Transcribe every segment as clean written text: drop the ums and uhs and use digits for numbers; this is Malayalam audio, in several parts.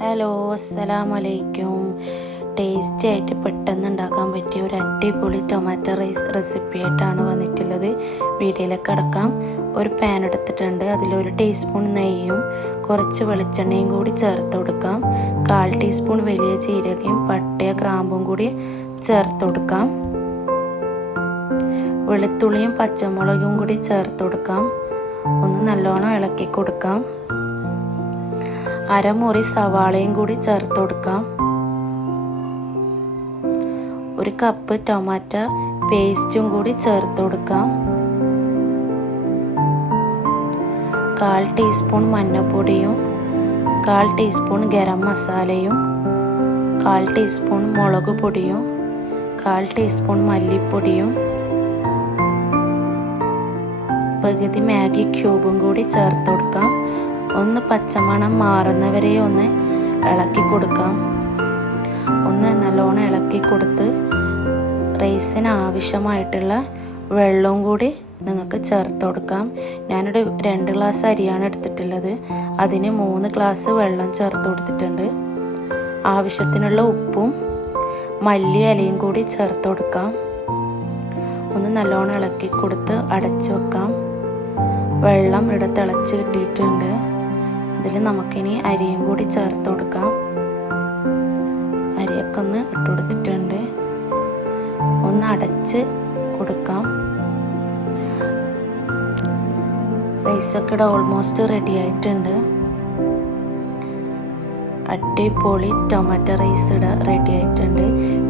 ഹലോ, അസ്സലാമലൈക്കും. ടേസ്റ്റി ആയിട്ട് പെട്ടെന്ന് ഉണ്ടാക്കാൻ പറ്റിയ ഒരു അടിപൊളി ടൊമാറ്റോ റൈസ് റെസിപ്പി ആയിട്ടാണ് വന്നിട്ടുള്ളത്. വീഡിയോയിലേക്ക് കടക്കാം. ഒരു പാൻ എടുത്തിട്ടുണ്ട്. അതിലൊരു ടീസ്പൂൺ നെയ്യും കുറച്ച് വെളിച്ചെണ്ണയും കൂടി ചേർത്ത് കൊടുക്കാം. 1/4 ടീസ്പൂൺ വലിയ ജീരകയും പട്ടയ ഗ്രാമ്പും കൂടി ചേർത്ത് കൊടുക്കാം. വെളുത്തുള്ളിയും പച്ചമുളകും കൂടി ചേർത്ത് കൊടുക്കാം. ഒന്ന് നല്ലോണം ഇളക്കി കൊടുക്കാം. അരമുറി സവാളയും കൂടി ചേർത്ത് കൊടുക്കാം. 1 കപ്പ് ടൊമാറ്റോ പേസ്റ്റും കൂടി ചേർത്ത് കൊടുക്കാം. 1/4 ടീസ്പൂൺ മഞ്ഞൾപ്പൊടിയും 1/4 ടീസ്പൂൺ ഗരം മസാലയും 1/4 ടീസ്പൂൺ മുളക് പൊടിയും 1/4 ടീസ്പൂൺ മല്ലിപ്പൊടിയും പകുതി മാഗി ക്യൂബും കൂടി ചേർത്ത് കൊടുക്കാം. ഒന്ന് പച്ചമണം മാറുന്നവരെ ഒന്ന് ഇളക്കി കൊടുക്കാം. ഒന്ന് നല്ലോണം ഇളക്കി കൊടുത്ത് റൈസിന് ആവശ്യമായിട്ടുള്ള വെള്ളവും കൂടി നിങ്ങൾക്ക് ചേർത്ത് കൊടുക്കാം. ഞാനിവിടെ 2 ഗ്ലാസ് അരിയാണ് എടുത്തിട്ടുള്ളത്. അതിന് 3 ഗ്ലാസ് വെള്ളം ചേർത്ത് കൊടുത്തിട്ടുണ്ട്. ആവശ്യത്തിനുള്ള ഉപ്പും മല്ലി ഇലയും കൂടി ചേർത്ത് കൊടുക്കാം. ഒന്ന് നല്ലോണം ഇളക്കി കൊടുത്ത് അടച്ചു വെക്കാം. വെള്ളം ഇവിടെ തിളച്ച് കിട്ടിയിട്ടുണ്ട്. അതിൽ നമുക്കിനി അരിയും കൂടി ചേർത്ത് കൊടുക്കാം. അരിയൊക്കെ ഒന്ന് ഇട്ട് കൊടുത്തിട്ടുണ്ട്. ഒന്ന് അടച്ച് കൊടുക്കാം. റൈസൊക്കെ ഇവിടെ ഓൾമോസ്റ്റ് റെഡി ആയിട്ടുണ്ട്. അടിപൊളി ടൊമാറ്റോ റൈസ് ഇവിടെ റെഡി ആയിട്ടുണ്ട്.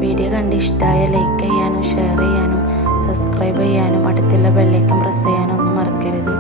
വീഡിയോ കണ്ട് ഇഷ്ടമായ ലൈക്ക് ചെയ്യാനും ഷെയർ ചെയ്യാനും സബ്സ്ക്രൈബ് ചെയ്യാനും അടുത്തുള്ള ബെല്ലൈക്കൺ പ്രസ് ചെയ്യാനും ഒന്നും മറക്കരുത്.